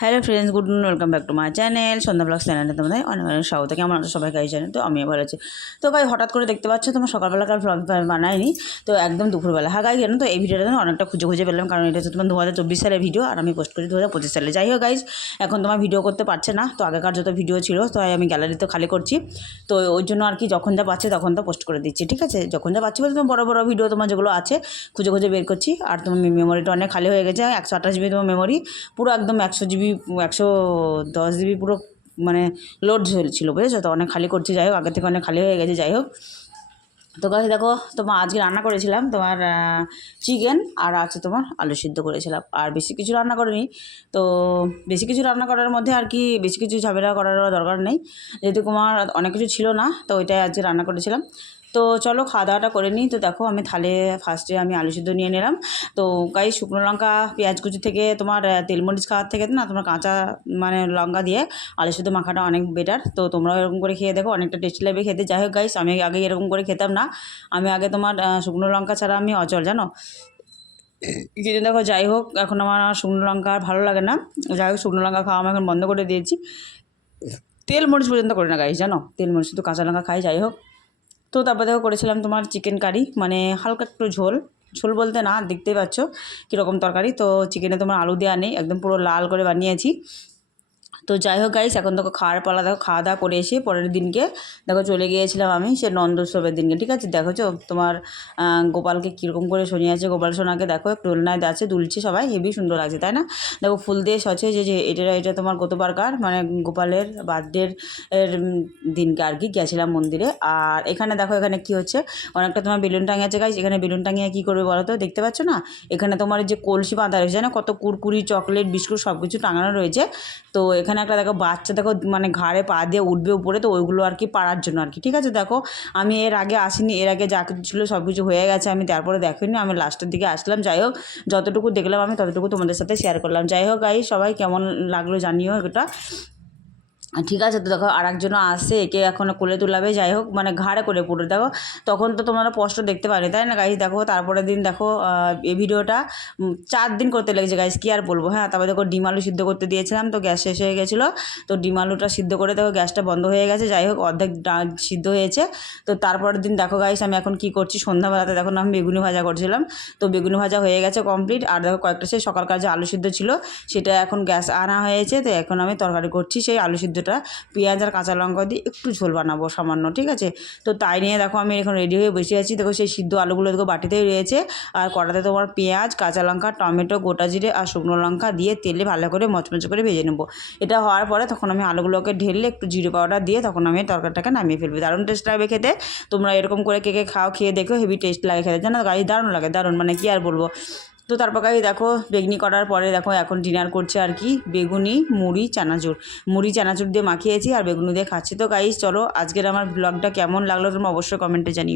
Hello friends, good morning welcome back to my channel Sandhya blog চ্যানেলে তোমাদের অনেক অনেক স্বাগত। কেমন আছো সবাই? গাই জানেন তো, আমিও ভালো আছি। তো ভাই, হঠাৎ করে দেখতে পাচ্ছ, তোমার সকালবেলাকার ব্লগ বানায়নি তো একদম দুপুরবেলা। হ্যাঁ গাই জানো তো, এই ভিডিওটা অনেকটা খুঁজে খুঁজে পেলাম, কারণ এটা হচ্ছে তোমার দু হাজার চব্বিশ সালের ভিডিও আর আমি পোস্ট করি দু হাজার পঁচিশ সালে। যাই হোক গাইজ, এখন তোমার ভিডিও করতে পারছে না, তো আগেকার যত ভিডিও ছিল, তো আমি গ্যালারিতে খালি করছি। তো ওই জন্য আর কি যখন যা পাচ্ছে তখন তো পোস্ট করে দিচ্ছি, ঠিক আছে? যখন যা পাচ্ছি বলতে তোমার বড় বড় ভিডিও তোমার যেগুলো আছে, খুঁজে খুঁজে বের করছি। আর তোমার মেমোরিটা অনেক খালি হয়ে গেছে, একশো আঠাশ জিবি তোমার মেমোরি পুরো একদম একশো জিবি একশো দশ জিবি পুরো মানে লোড ছিল, বুঝেছ? তো অনেক খালি করছি, যাই হোক, আগের থেকে অনেক খালি হয়ে গেছে, যাই হোক। তো গাছ, দেখো তোমার আজকে রান্না করেছিলাম তোমার চিকেন আর আছে তোমার আলু সিদ্ধ করেছিলাম। আর বেশি কিছু রান্না করিনি। তো বেশি কিছু রান্না করার মধ্যে আর কি বেশি কিছু ঝামেলা করার দরকার নেই। যেহেতু তোমার অনেক কিছু ছিল না, তো ওইটাই আজকে রান্না করেছিলাম। তো চলো খাওয়া দাওয়াটা করে নিই। তো দেখো আমি থালে ফার্স্টে আমি আলু সিদ্ধ নিয়ে নিলাম। তো গাই শুকনো লঙ্কা, পেঁয়াজ কুচি থেকে তোমার তেলমরিচ খাওয়ার থেকে না তোমার কাঁচা মানে লঙ্কা দিয়ে আলু সিদ্ধ মাখাটা অনেক বেটার তো তোমরাও এরকম করে খেয়ে দেখো, অনেকটা টেস্টি লাগবে খেতে। যাই হোক গাইস আমি আগে এরকম করে খেতাম না। আমি আগে তোমার শুকনো লঙ্কা ছাড়া আমি অচল, জানো? কিন্তু দেখো যাই হোক, এখন আমার শুকনো লঙ্কা আর ভালো লাগে না। যাই হোক, শুকনো লঙ্কা খাওয়া আমি এখন বন্ধ করে দিয়েছি। তেল মরিচ পর্যন্ত করি না গাইস জানো? তেল মরিচ শুধু কাঁচা লঙ্কা খাই, যাই হোক। তো তারপর দেখো করেছিলাম তোমার চিকেন কারি মানে হালকা একটু ঝোল। ঝোল বলতে না, দেখতেই পাচ্ছ কীরকম তরকারি। তো চিকেনে তোমার আলু দেওয়া নেই, একদম পুরো লাল করে বানিয়েছি। তো যাই হোক গাইস এখন দেখো খাওয়ার পালা দেখো, খাওয়া দাওয়া করে এসে পরের দিনকে দেখো চলে গিয়েছিলাম আমি সে নন্দোৎসবের দিনকে, ঠিক আছে? দেখো তোমার গোপালকে কীরকম করে আছে, গোপাল সোনাকে দেখো দোলনায় আছে, দুলছে সবাই, হেভি সুন্দর লাগছে, তাই না? দেখো ফুল দিয়ে সচে যে যে, এটা এটা তোমার গতবারকার মানে গোপালের বার্থডের এর দিনকে আর কি গেছিলাম মন্দিরে। আর এখানে দেখো, এখানে কি হচ্ছে, অনেকটা তোমার বেলুন টাঙিয়ে আছে গাইস এখানে বেলুন টাঙিয়ে কী করবে বলো তো দেখতে পাচ্ছ না? এখানে তোমার যে কলসি বাঁধা রয়েছে না কত কুরকুরি, চকলেট, বিস্কুট সব কিছু টাঙানো রয়েছে। তো এখানে এখানে একটা দেখো বাচ্চা দেখো মানে ঘাড়ে পা দিয়ে উঠবে উপরে, তো ওইগুলো আর কি পাড়ার জন্য আর কি। ঠিক আছে দেখো, আমি এর আগে আসিনি, এর আগে যা কিছু ছিল সব কিছু হয়ে গেছে, আমি তারপরে দেখিনি, আমি লাস্টের দিকে আসলাম। যাই হোক, যতটুকু দেখলাম আমি ততটুকু তোমাদের সাথে শেয়ার করলাম। যাই হোক গাই সবাই কেমন লাগল জানিও এটা। ঠিক আছে, তো দেখো আর একজনও আসে, একে এখনও কোলে তুলাবে, যাই হোক মানে ঘাড়ে করে পুরো, দেখো, তখন তো তোমরা স্পষ্ট দেখতে পারি তাই না গাইজ দেখো, তারপরের দিন দেখো এই ভিডিওটা চার দিন করতে লেগেছে গাইজ কী আর বলব হ্যাঁ? তারপরে দেখো ডিম আলু সিদ্ধ করতে দিয়েছিলাম, তো গ্যাস শেষ হয়ে গেছিল, তো ডিম আলুটা সিদ্ধ করে দেখো গ্যাসটা বন্ধ হয়ে গেছে, যাই হোক, অর্ধেক সিদ্ধ হয়েছে, তো তারপরের দিন দেখো গাইজ আমি এখন কি করছি, সন্ধ্যাবেলাতে দেখো আমি বেগুনি ভাজা করছিলাম, তো বেগুনি ভাজা হয়ে গেছে কমপ্লিট আর দেখো কয়েকটা, সেই সকালকার যে আলু সিদ্ধ ছিল, সেটা এখন গ্যাস আনা হয়েছে, তো এখন আমি তরকারি করছি, সেই আলু সিদ্ধ সিদ্ধটা পেঁয়াজ আর কাঁচা লঙ্কা দিয়ে একটু ঝোল বানাবো সামান্য, ঠিক আছে? তো তাই নিয়ে দেখো আমি এখন রেডি হয়ে বসে আছি। দেখো সেই সিদ্ধ আলুগুলো দেখো বাটিতেই রয়েছে। আর কড়াতে তোমার পেঁয়াজ, কাঁচা লঙ্কা, টমেটো, গোটা জিরে আর শুকনো লঙ্কা দিয়ে তেলে ভালো করে মচমচ করে ভেজে নেব। এটা হওয়ার পরে তখন আমি আলুগুলোকে ঢেললে একটু জিরে পাউডার দিয়ে তখন আমি তরকারিটাকে নামিয়ে ফেলব। দারুণ টেস্ট লাগবে খেতে। তোমরা এরকম করে কে কে খাও, খেয়ে দেখো, হেভি টেস্ট লাগে খেতে। জানো গাড়ি দারুণ লাগে, দারুণ। মানে কি আর বলব? তো তারপর গাই দেখো, বেগনি করার পরে দেখো এখন ডিনার করছে আর কি, বেগুনি, মুড়ি, চানাচুর। মুড়ি, চানাচুর দিয়ে মাখিয়েছি আর বেগুনি দিয়ে খাচ্ছি। তো গাইজ চলো, আজকের আমার ব্লগটা কেমন লাগল তোমরা অবশ্যই কমেন্টে জানিও।